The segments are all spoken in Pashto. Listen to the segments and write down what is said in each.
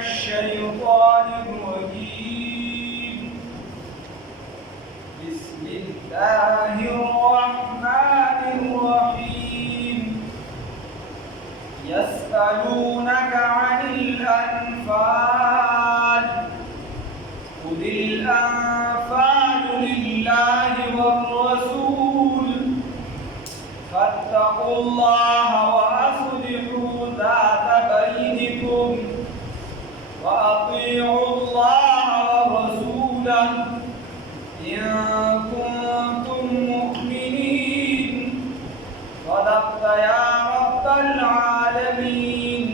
الشيطان الرجيم بسم الله الرحمن الرحيم يسألونك عن الأنفال قل الأنفال لله والرسول فاتقوا الله وأصلحوا ذات بينكم وأطيعوا الله ورسوله إن كنتم مؤمنين صدقت يا رب العالمين.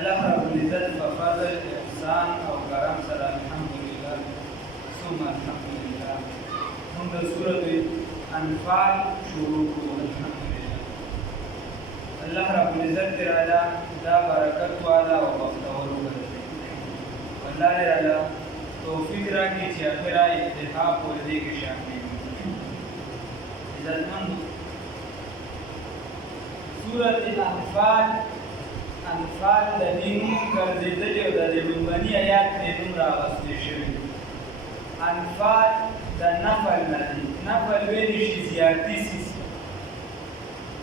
الله رب العزت په فضل احسان او کرم سره الحمدلله ثم الحمدلله موږ د سورۃ انفال شروع کوو. الحمدلله الله رب العزت تعالی دا برکت والا او بختور وګرځي. الله تعالی توفیق راکړي چې اخره انتها پورې دې کې شامل عزتمند سورۃ انفال د دین ګرځېدلې او د لومړني آیات نه نوم راغستې شوی. انفال د نفل نه دی. نفل ویلی شي زیاتي سیس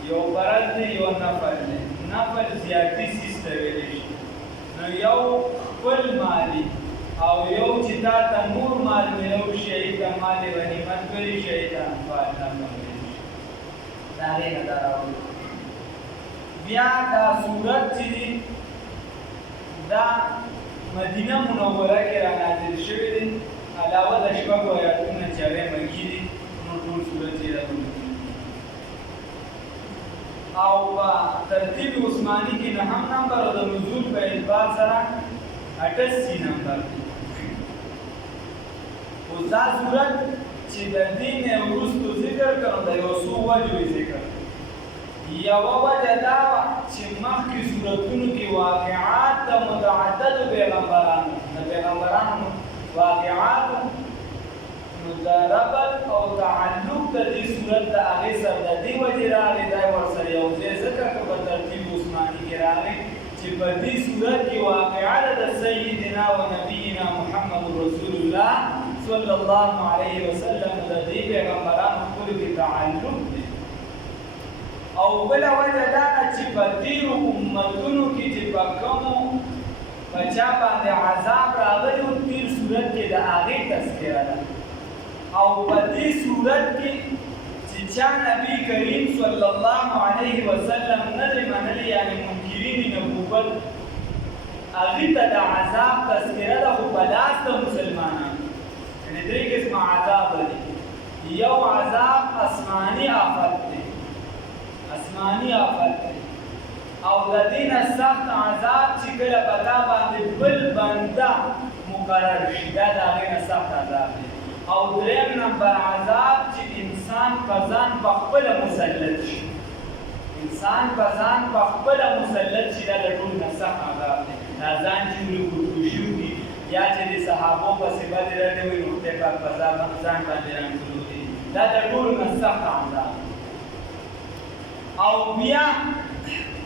یو فرض دی یو نفل دی. نفل زیاتي سیس ته ویلی شي. نو یو خپل مالی او یو چې تا ته نور مال میلو شي ته مال غنیمت ویلی شي ته انفال نفل ویلی شي. د هغې نه دا راوړي. بیا دا صورت چې دی دا مدینه منوره کې را نازل شوی دی علاوه د شپږو آیاتونه چې هغې مکي دي نو ټول صورت یې راغلی او په ترتیب عثماني کې نهم نمبر او د نزول په اعتبار سره 88 نمبر دی. اوس دا صورت چې د دې نه وروستو ذکر کړم د یو څو وجو ذکر یوه وجه دا وه چې مخکې صورتونو کې واقعات د متعددو پیغمبرانو د پیغمبرانو واقعاتو نو د ربط او تعلق د دې صورت د هغې سره د دې وجې راغلی دی ورسره یو ځای ځکه که په ترتیب عثماني کې راغلی چې په دې صورت کې واقعه ده د سیدنا و نبینا محمد رسول الله صلی الله علیه وسلم د دې پیغمبرانو خپلو کې تعلق دی. او بله وجه دا ده چې په تېرو امتونو کې چې په کومو په چا باندې عذاب راغلی و تېر صورت کې د هغې تذکره ده. او په دې صورت کې چې چا نبي کریم صلی الله علیه وسلم نه دی منلی یعنې منکرین نبوت هغې ته د عذاب تذکره ده خو په لاس د مسلمانانو یعنې درې قسمه عذاب دی. یو عذاب آسماني آفت دی آسمانی آفت دی او د دې نه سخت عذاب چې کله په تا باندې بل بنده مقرر شي دا د هغې نه سخت عذاب دی. او دریم نمبر عذاب چې انسان په ځان په خپله مسلط شي انسان په ځان په خپله مسلط شي دا د ټولو نه سخت عذاب دی. دا ځان چې خودکشي وکړي یا چې د صحابو پسې بدې رټې وي نو خدای پاک په ځان باندې رنګولو دي دا د ټولو نه سخت عذاب دی. او بیا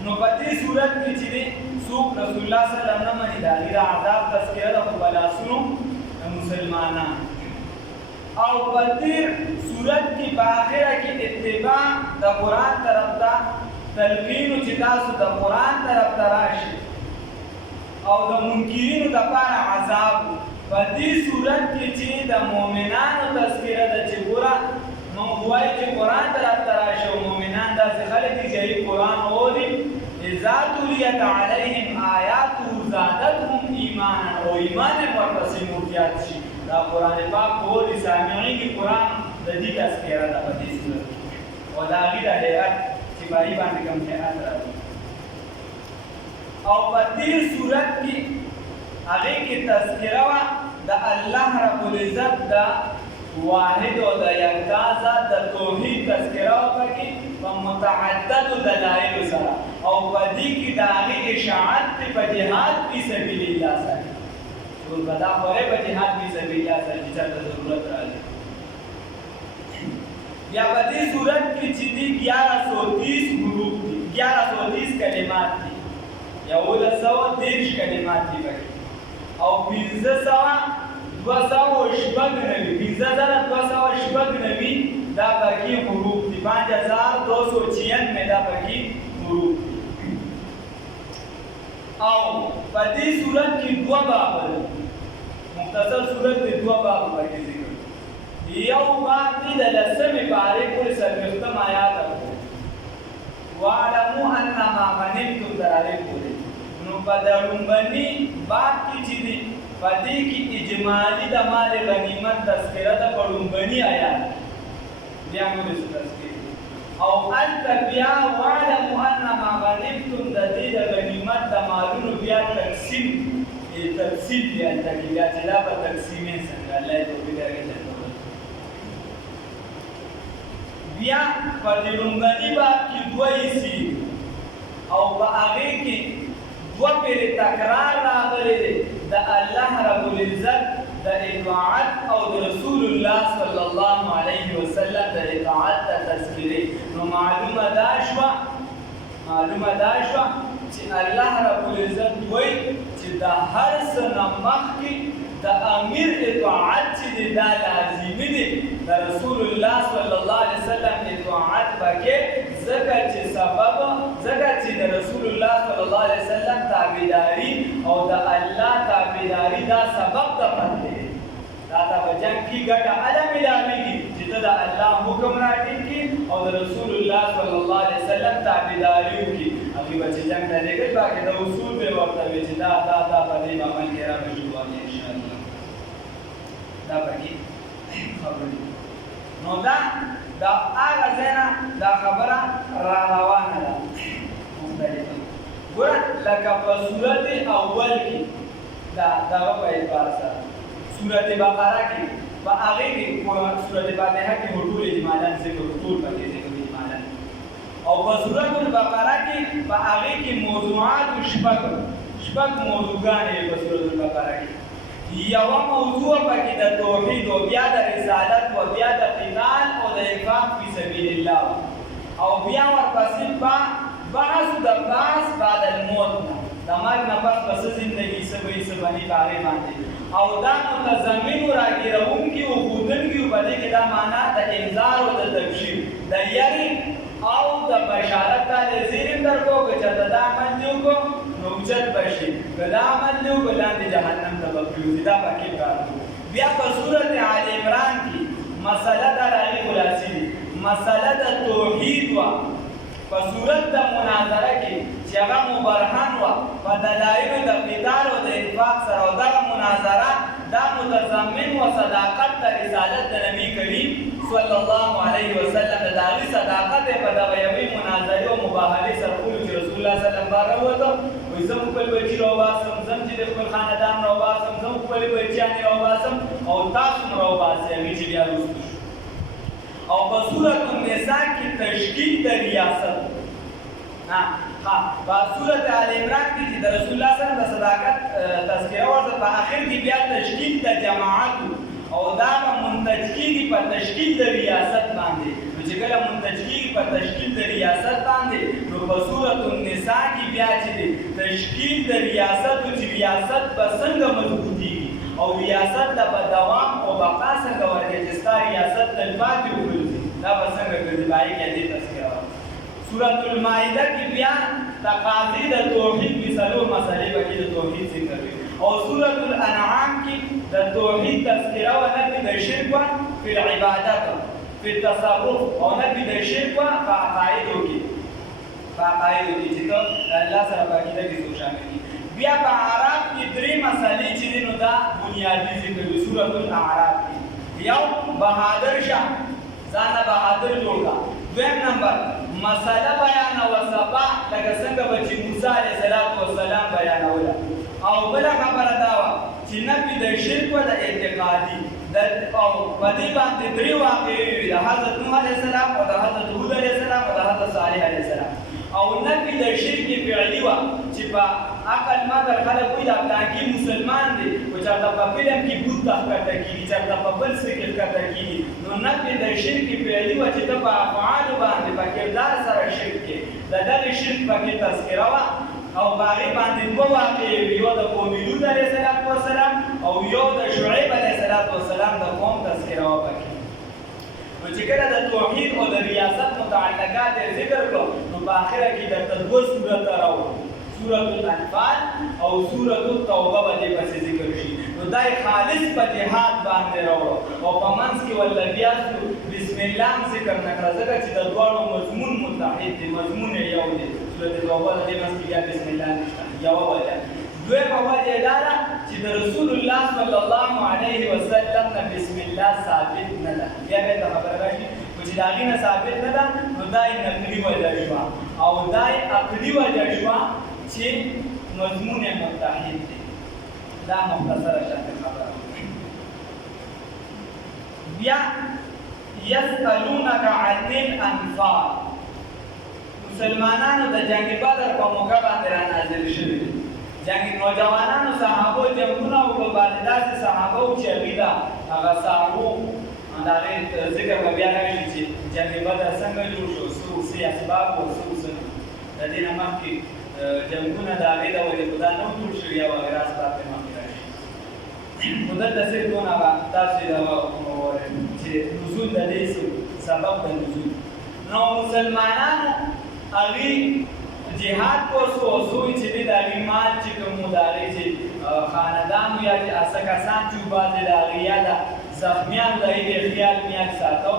نو په دې صورت کې چې دی څوک رسول الله صلی الله علیه وسلم نه مني د هغې د عذاب تذکره ده خو په لاسونو د مسلمانانو. او په دې صورت کې په آخره کې اتباع د قرآن طرف ته تلقینو چې تاسو د قرآن طرف ته راشي او د منکرینو دپاره عذاب. په دې صورت کې چې د مؤمنانو تذکره ده چې ګوره موږ وایو چې قرآن طرف ته راشي او مؤمنان داسې خلک دي چې قرآن اوري اذا تلیت علیهم آیاته زادتهم ایمانا او ایمان یې ورپسې نور زیات شي. دا قرآن پاک اوري سامعین کې قرآن د دې تذکره ده په دې صورت کې او د هغې د هیئت چې په هغې باندې کوم هیئت راځي. او په دې صورت کې هغې کې تذکره وه د الله رب العزت د واحد او د یکتا ذات د توحید تذکره وکړي په متعددو دلایلو سره. او په دې کې د هغې اشاعت دی په جهاد فی سبیل الله سره ټول به دا خوری په جهاد فی سبیل الله سره چې چاته ضرورت راغلی یا په دې صورت کې چې دي 1130 حروف دي 1130 کلمات دي 1130 کلمات دي پکې او 15,296 دا پکې حروف دي 5296 دا پکې حروف دي او په دې صورت کې دوه باب دي مختصر صورت کې دوه باب پکې ذکر یو باب دې د لسمې پارې پورې څلوېښتم آیات پورې واعلموا انما غنمتم تر هغې پورې نو په د لومبني باب کې چې دي په دې کې اجمالي د مال غنیمت تذکره ده په لومبني آیات بیا موږ تذکره او هلته بیا واعلموا انما غنمتم د دې د غنیمت د مالونو بیا تقسیم تفصیل بیا هلته کې بیا چې دا به تقسیمې څنګه الله یې توفیق راکړي بیا په دې لومړني باب کې دوه حصې او په هغې کې دوه پېرې تکرار راغلی دی د الله رب العزت د اطاعت او د رسول الله صلی الله علیه وسلم د اطاعت د تذکرې نو معلومه دا شوه چې الله رب العزت وایي چې د هر څه نه مخکې د امیر اطاعت چې دی دا لازمي دی د رسول الله صلی الله علیه وسلم اطاعت پکې ځکه چې د رسول الله صلی الله علیه وسلم تابعداري او د الله تابعداري دا سبب د فتح دی دا ته په جنګ کې ګټه هله ملاوېږي چې ته د الله حکم راټینګ او د رسول الله صلی الله علیه وسلم تابعداري وکړي هغې به چې جنګ ته لېږل باقي د اصول به ورته وي چې دا په دې عمل کې راغلي وایي انشاءالله دا پکې خبرې نو دا هغه ځای نه دا خبره را روانه ده مختلفه ګوره لکه په صورت اول کې دغه په اعتبار سره صورت بقره کې په هغې کې صورت فاتحه کې ټول اجمالا ذکر ټول پکې ذکر اجمالا او په صورت البقره کې په هغې کې موضوعات شپږ موضوعګانې په صورت البقره کې یوه موضوع پکې د توحید او بیا د رسالت او بیا د قتال او د انفاق فی سبیل الله او بیا ورپسې بحث د بعث بعد الموت نه د مرګ نه پس به څه زندګي څه به یې څه بني په هغې باندې او دا متضمن و راګیرونکي و ښودونکي و په دې کې دا معنا د انذار او د تبشیر د یرې او د بشارت ته د زیرم درکو که چېرته دا عمل دې وکړو نو اوچت به شي که دا عمل دې وکړو لاندې جهنم ته به پرېوځي دا پکې کار دی بیا په صورت آل عمران کې مسله د هغې خلاصې دي مسله د توحید وه په صورت د مناظره کې چې هغه مبرهن وه په دلایلو د قتال او د انفاق سره او دغه مناظره دا متضمن و صداقت د رسالت د نبي کریم صلی الله علیه وسلم د هغې صداقت یې په دغه یوې مناظرې او مباهلې سره ښودلو چې رسول الله صلی الله علیه وسلم بهر راووته وایي زه خپل بچي راوباسم زه چې د خپل خاندان راوباسم زه خپلې بچیانې راوباسم او تاسو هم راوباسئ هغې چې بیا وروسته شو او په صورت النساء کې تشکیل د ریاست په صورت آل عمران کې چې د رسول الله صلی الله علیه وسلم د صداقت تذکره ورته په آخر کې بیا تشکیل د جماعتو او دا به منتج کېږي په تشکیل د ریاست باندې نو چې کله منتج کېږي په تشکیل د ریاست باندې نو په صورت النساء کې بیا چې دی تشکیل د ریاستو چې ریاست به څنګه مضبوطېږي او ریاست ته به دوام او بقا څنګه ورکړي چې ستا ریاست تلپاتې وګرځي دا به څنګه ګرځي په هغې کې دې تذکره وه سورة المائده کې بیا تقاضي د توحید په څلور مسلې پکې د توحید ذکر وي او سورة الانعام کې د توحید تذکره و نفي د شرک و فی العبادت فی التصرف او نفي د شرک و په عقایدو کې چې ته الله سره په عقیده کې څوک شامل دي بیا په اعراف کې درې مسلې چې دي نو دا بنیادي ذکر وي سورة الاعراف کې یو بهادر شه ځان بهادر جوړ کړه دویم نمبر مسله بیان او صفا لکه څنګه به چې موسی علیه السلام بیانوله او بله خبره دا وه چې نفي د شرک و د اعتقادي او په دې باندې درې واقعې وي د حضرت نوح علیه السلام او د حضرت هود علیه السلام او د حضرت صالح علیه السلام او نفي د شرک فعلی وه چې په عقل مقل خلک وایي دا پلانکي مسلمان دی خو چېرته په فلم کې بوت ته ښکته کېږي چېرته په بل څه کې ښکته کېږي نو نفي د شرک فعلي وه چې ته په افعالو باندې په کردار سره شرک کې د دغې شرک پکې تذکره وه او په هغې باندې دوه واقعې وي یو د قوم لوط علیه السلام او یو د شعیب علیه السلام د قوم تذکره وه پکې نو چې کله د توحید او د ریاست متعلقات یې ذکر کړو نو په آخره کې درته دوه سورته راوړو سورة الانفال او سورة التوبه به دې پسې ذکر شي نو دا یې خالص په جهاد باندې راوړو او په منځ کې ورله بیا بسم الله هم ذکر نه کړه ځکه چې د دواړو مضمون متحد دی مضمون یې یو دی سورة توبه د دې منځ کې بیا بسم الله نشته یوه وجه دویمه وجه یې دا ده چې د رسول الله صلی الله علیه وسلم نه بسم الله ثابت نه ده بیا بېرته خبره راشي خو چې د هغې نه ثابت نه ده نو دا یې نقلي وجه شوه او دا یې عقلي وجه شوه چې مضمون متحد دی دا مختصره شکل خبره بیا یسألونک عن الانفال مسلمانانو د جنگ بدر په موقع باندې را نازل شوي دي جنگ نوجوانانو صحابو جنګونه وکړل باندې داسې صحابه وو چې هغوی ته هغه صحابو د هغې ذکر به بیا راشي چې جنگ بدر څنګه جوړ شو څه اسباب وو څه د دې نه مخکې جنګونه د هغې د وجې خو دا نه وو جوړ شوي او هغې اسباب پرې مخکې راشي خو دلته صرف دونه به تاسو ووایم چې نزول د دې سبب د نزول نو مسلمانانو هغې جهاد کوسو او سوی چې دی د هغې مال چې کوم د هغې چې خاندانو یا چې هسه کسان چې بعضې د هغې یا د زخمیان د هغې خیال میال ساتو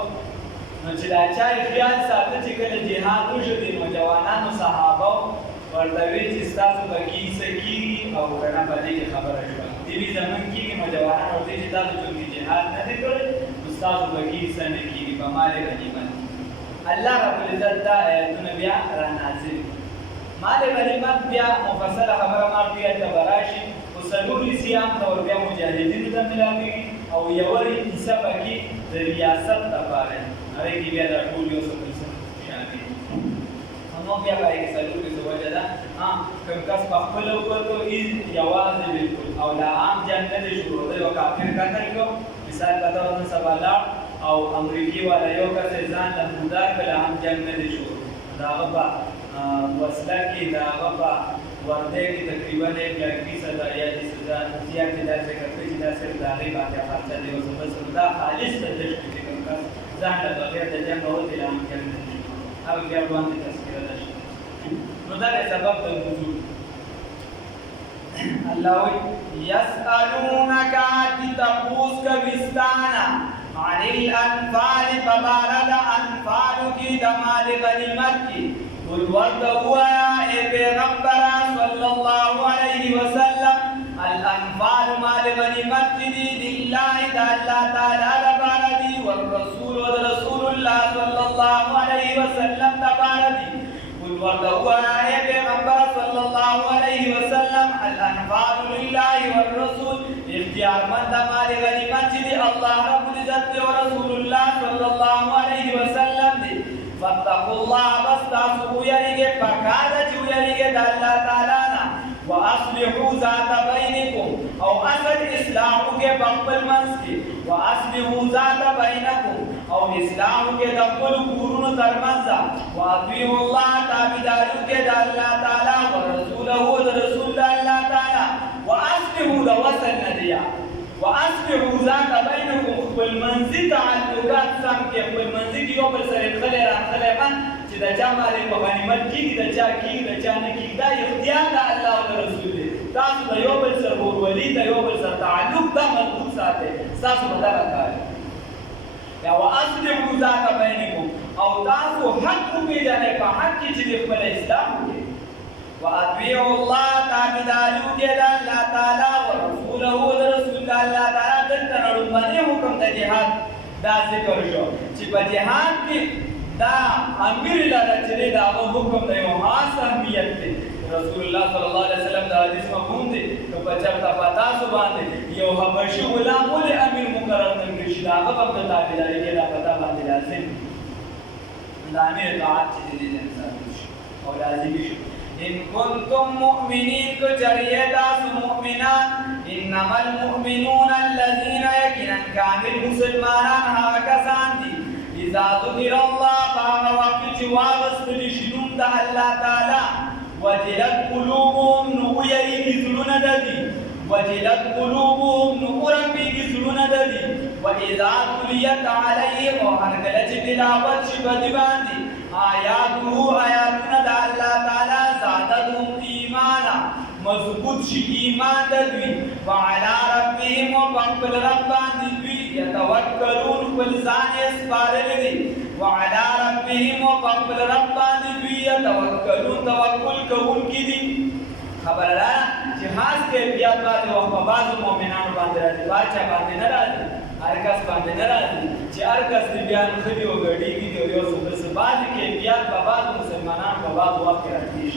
نو چې دا چا یې خیال ساته چې کله جهاد وشو د نوجوانانو صحابه ورته ویل چې ستاسو به کې څه کېږي او که نه په دې کې خبره شوه دې وي زمونږ کېږي نوجوانان ورته وایي چې تاسو چونکې جهاد نه دی کړی نو ستاسو به کې څه نه کېږي په مال غنیمت الله رب العزت دا آیتونه بیا رانازل مال غنیمت بیا مفصله خبره ما ته به راشي خو څلور حصې عام طور بیا مجاهدینو ته میلاوېږي او یوه حصه پکې د ریاست لپاره هغې کې بیا دا ټول یو څه پیسه شامل نو بیا به هغې څلور حصو وجه ده کوم کس په خپله وکړو یوازې بلکل او دا عام جنګ نه دی شروع دی یو کافر قتل کړو مثال په طور نن سبا لاړ او امریکي والا یو کس یې ځان له مودار کړ عام جنګ نه دی شروع د هغه په وسله کې د هغه په ورده کې تقریبا 1,20,000 یا 20,000 زیاتې داسې کړکۍ چې دا صرف د هغې باندې خرچه دی اوس بس دا خالص د جشن کې کوم کس ځان له بغیر د جنګ ووتې له عام جنګ نه دی شروع هغه بیا باندې تذکره ده نو دا سبب د نزول الله وی یسألونک چې تپوس کوستانه عن الانفال فبارد انفالو کی د مال غنیمت کی قل ورته ووایه ای پیغمبره صلی الله علیه وسلم الانفال مال غنیمت چې دي د الله د الله تعالی لپاره دي والرسول او د رسول الله صلی الله علیه وسلم لپاره دي قل ورته ووایه ای پیغمبر صلی الله علیه وسلم الانفال لله والرسول اختیارمند مال غنیمت چې دی الله رب العزت دی او رسول الله صلی الله علیه وسلم دی فاتقوا الله بس تاسو ویریږئ پکار ده چې ویریږئ د الله تعالی نه واصلحوا ذات بینکم او اصل اصلاح وکړئ په خپل منځ کې واصلحوا ذات بینکم او اصلاح وکړئ د خپلو کورونو ترمنځ واطیعوا الله تابعداري وکړئ د الله تعالی ورسوله د رسول د الله تعالی واصلحوا د وصل نه دی واصلحوا ذات بینکم خپل منځي تعلقات سم کړئ خپل منځي کې یو بل سره خلې راخلې من چې د چا مال په غنیمت کېږي د چا کېږي د چا نه کېږي دا اختیار د الله او د رسول دی تاسو د یو بل سره ورولي د یو بل سره تعلق دا مضبوط ساتئ ستاسو به دغه کار یا واصلحوا ذات بینکم او تاسو حق وپېژنئ په حق کې چې د خپل اصلاح وکړئ واطیعوا الله تابعداري وکړئ د الله تعالی ورسوله د رسول د الله تعالی دلته لومړنی حکم د جهاد دا ذکر شو چې په جهاد کې دا امیر لره چې دی د هغه حکم د یو خاص اهمیت دی رسول الله صلی الله علیه وسلم د حدیث مفهوم دی که په چېرته په تاسو باندې یو حبشي غلام ولې امیر مقرر نه کړي شي د هغه به په تابعداري کې دا په تا باندې لازم د امیر اطاعت چې دی د انسان شي او لازمي شو ان كنتم مؤمنين كجريه تاسو مؤمنان انما المؤمنون الذين يكنا كامل مسلمانان هغه کسان دي اذا ذكر الله فهغه وقت چې واغستل شي نوم د الله تعالی وجلت قلوبهم نو یریږي زړونه د دي وجلت قلوبهم نو رنګيږي زړونه د دي واذا تليت عليهم او هر کله چې تلاوت شي بدی باندې آیاتونه د الله تعالی زادتهم ایمانا مضبوط شي ایمان د دوی وعلى ربهم وبخبل رب باندې دوی يتوکلون خپل ځان یې سپارلی دي وعلى ربهم وبخبل رب باندې دوی يتوکلون توکل کوونکي دي خبره ده چې خاص کیفیت باندې وخت په بعضو مؤمنانو باندې راځي باچا باندې نه راځي هر کس باندې نه راځي چې هر کس دې بیان ښه او ګډېږي او یو څه بعضې کیفیت په بعضو مسلمانانو په بعضو وخت کې راځي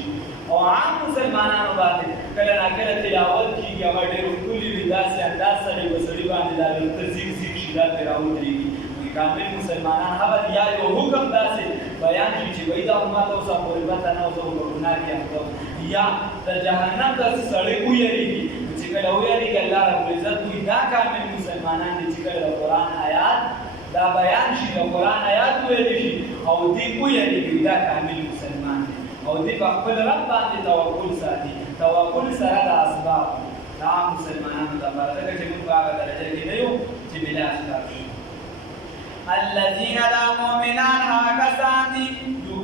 او عام مسلمانانو باندې کله ناکله تلاوت کېږي هغه ډېر ښکلي وي داسې انداز سړی په سړي باندې دا ورته زیږ زیږ شي دا پرې راودرېږي کامل مسلمانان هغه یا یو حکم داسې بیان شي چې وایي دا ما ته اوس پورې پته نه اوس به ګناه کې کوم یا د جهنم داسې سړی ویریږي چې کله ویریږي الله رب العزت وایي دا کامل مسلمانان دي چې کله د قرآن آیات دا بیان شي د قرآن آیات ویلی شي او دوی ویریږي دا کامل مسلمان دي او دوی په خپل رب باندې توکل ساتي توکل سره د اسباب دا مسلمانانو لپاره ځکه چې موږ په هغه درجه کې نه یو چې بلا اسباب شو الذين دا مؤمنان هغه کسان دي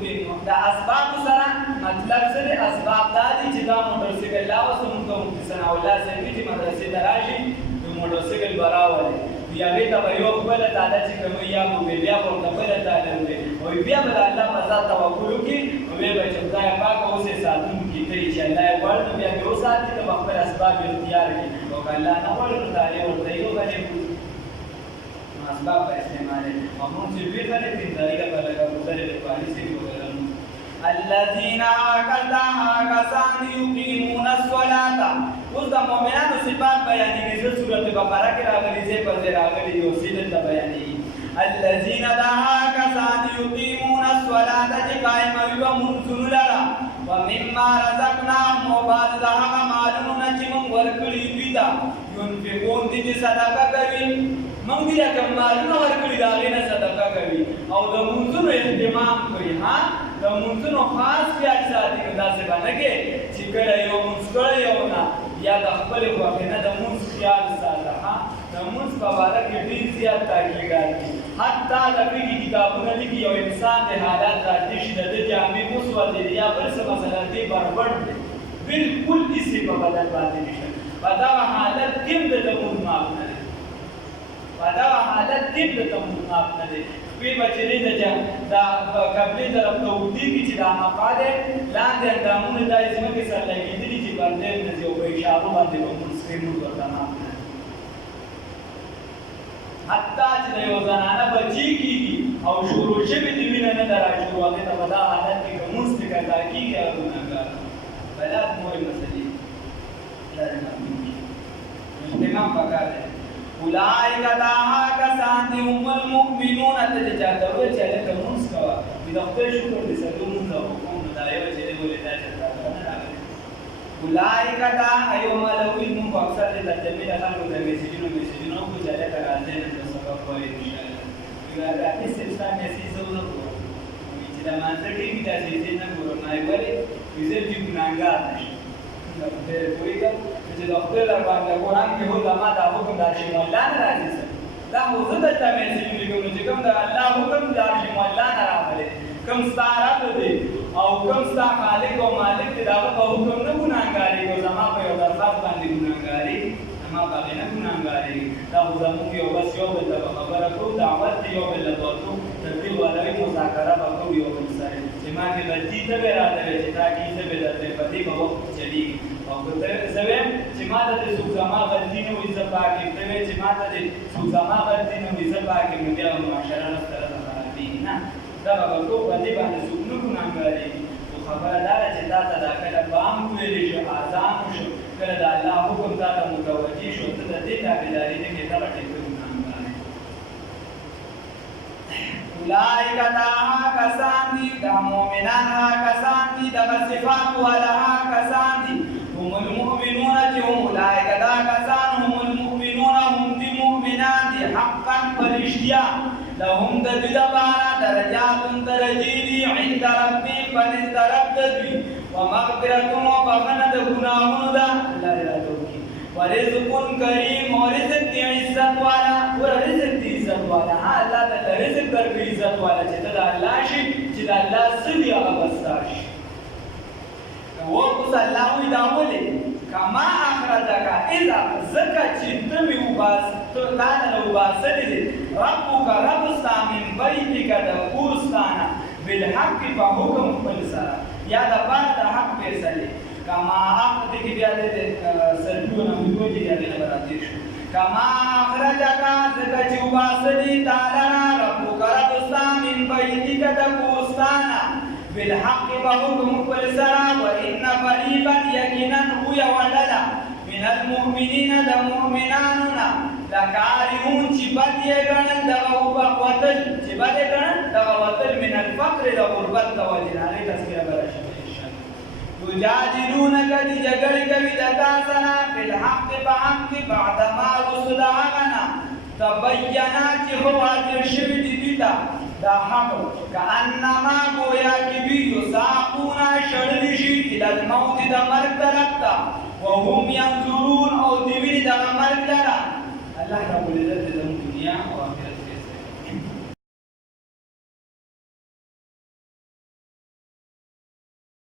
یقینون دا اسباب سره مطلب سره اسباب دا دي چې دا موټر سایکل لا وسو موږ کوم څه نه ولا سره چې مدرسې دراشي نو موټر سایکل براوله بیا به دا یو خپل تعالی چې کوم یا مو بیا په خپل تعالی وي او بیا به الله په ذات توکل وکي او به چې خدای پاک اوسه ساتون کیږي چې الله یې ورته بیا یو ساتي ته خپل اسباب اختیار کړي او الله نه ورته تعالی ورته یو غني اسباب استعمال ومن في بيتنا في طريقه بلغ مدرب الفارسي وغيرهم الذين كسان يقيمون الصلاه اوس د مؤمنانو صفات بیانېږي د سورۃ بقره کې راغلي چې په دې راغلي یو سیدل د بیانېږي الذين كسان يقيمون الصلاه چې قائم وي ومنځونه لرا ومما رزقناهم وبعد هغه مالونه چې موږ ورکړي دي دا ينفقون دي صدقه کوي موږ دې کوم مالونه ورکړي دا غي نه صدقه کوي او د منځونو اهتمام کوي ها د منځونو خاص خیال ساتي دا څه باندې کې چې کله یو منځ کړی یو نه یا د خپل وخت نه د منځ خیال ساته ها د منځ په اړه کې ډیر زیات تاکید کوي حتی د دې کتابونو کې یو انسان د حالات راځي چې د جامع مسود یا بل څه مثلا دې بربر بالکل اسی په بدل باندې نشي په دا حالت کې د منځ معاف نه دا حالت کې د تمام نه دي په بچري دا قبلي طرف ته ودی چې دا مقاله لاندې اندامونه د ځمکې سره لګېدلي چې باندې د یو په اشاره باندې کوم سکرین ورته نه حتی چې یو زنانه بچی کیږي او شروع شوی دی وینه نه راځي واغې ته دا حالت کې کوم څه کېږي کیږي او ګناګار بلاد مو مسلې لازم اهتمام وکړئ اولئک دا کسان دي هم المؤمنون ته چاته وي چې له موږ کوا د خپل شکر دي سره موږ کوم دا یو چې ولې دا چاته نه راغلي اولئک دا ایو مالوی موږ اکثر د ترجمه خلکو د میسجونو کو چې له راځي د سبب وایي ان شاء الله دا راځي سیستم یې سيزونه چې دا مانځ کې دا چې نه ګورم نه وایي چې دې ګناګار نشي دا په کویګه چې د خپل باندې قرآن کې هو دا ما دا حکم د شي مولا نه راځي دا هو زه د تمه چې کوم چې کوم د الله حکم د شي مولا نه راغلي کوم ستاره دې او کوم ستا خالق او مالک دې دا په حکم نه ګناګاری او زما په یو درخواست باندې ګناګاری زما باندې نه ګناګاری دا هو زموږ یو بس یو بل خبره کو دعوت یو بل ورته تبلیغ ولوي مذاکره وکړو یو بل سره چې ما کې غلطي ته راځي چې دا کې څه به درته پدې په وخت چلی او ته زویم چې ما ته څو زما غلطي نه وي زپاکې ته چې ما ته څو زما غلطي نه وي زپاکې مې بیا معاشره سره خرابې نه دا به کو باندې څو نه ګناګاری او خبره دا چې دا ته دا کله بام ویلې شو اذان شو کله دا الله حکم ته متوجي شو ته د دې تابعداري نه کې دا ټیک ګناګاری اولئک دا کسان دي دا مؤمنان کسان دي دا صفات والا کسان دي هم المؤمنون چې هم اولئک دا کسان هم المؤمنون هم دي مؤمنان دي حقا فرشتیا لهم د دې لپاره درجات درجې دي عند ربهم پنځ رب دوی ومغفرة وبخنه د ګناهونو ده الله دې راوړي ورزق کریم او رزق دی عزت والا ور رزق دی عزت والا الله د رزق در عزت والا چې د الله شي چې د الله سړي هغه بستار شي وقص الله دا ولې کما اخرجک اذا زکه چې تمي وباس ته تعالی نو باسل ربک رب من بیتک د کورستانه بالحق په حکم خپل سره یا د بعد حق فیصله کما اخذ کی بیا دې سرجونه موږ دې یې راځي کما اخرجک زکه چې وباسلی تعالی ربک رب من بیتک د کورستانه بالحق بحكم كل سرا وإن فريقا يقينا هو ولدا من المؤمنين المؤمناننا لكارهون شبات يغنن دغوتل شبات يغنن دغوتل من الفقر لغربت وجن عليه تذكير برش يجادلونك لجگل بدتاسنا في الحق بحق بعدما رسل آغنا تبينات هو ترشد دیتا دا حق کانما گویا کی بھی یساقونا شړلشی الى الموت د مرګ درکتا وهم ينظرون او دیوی د مرګ درا الله رب العزت د دنیا او آخرت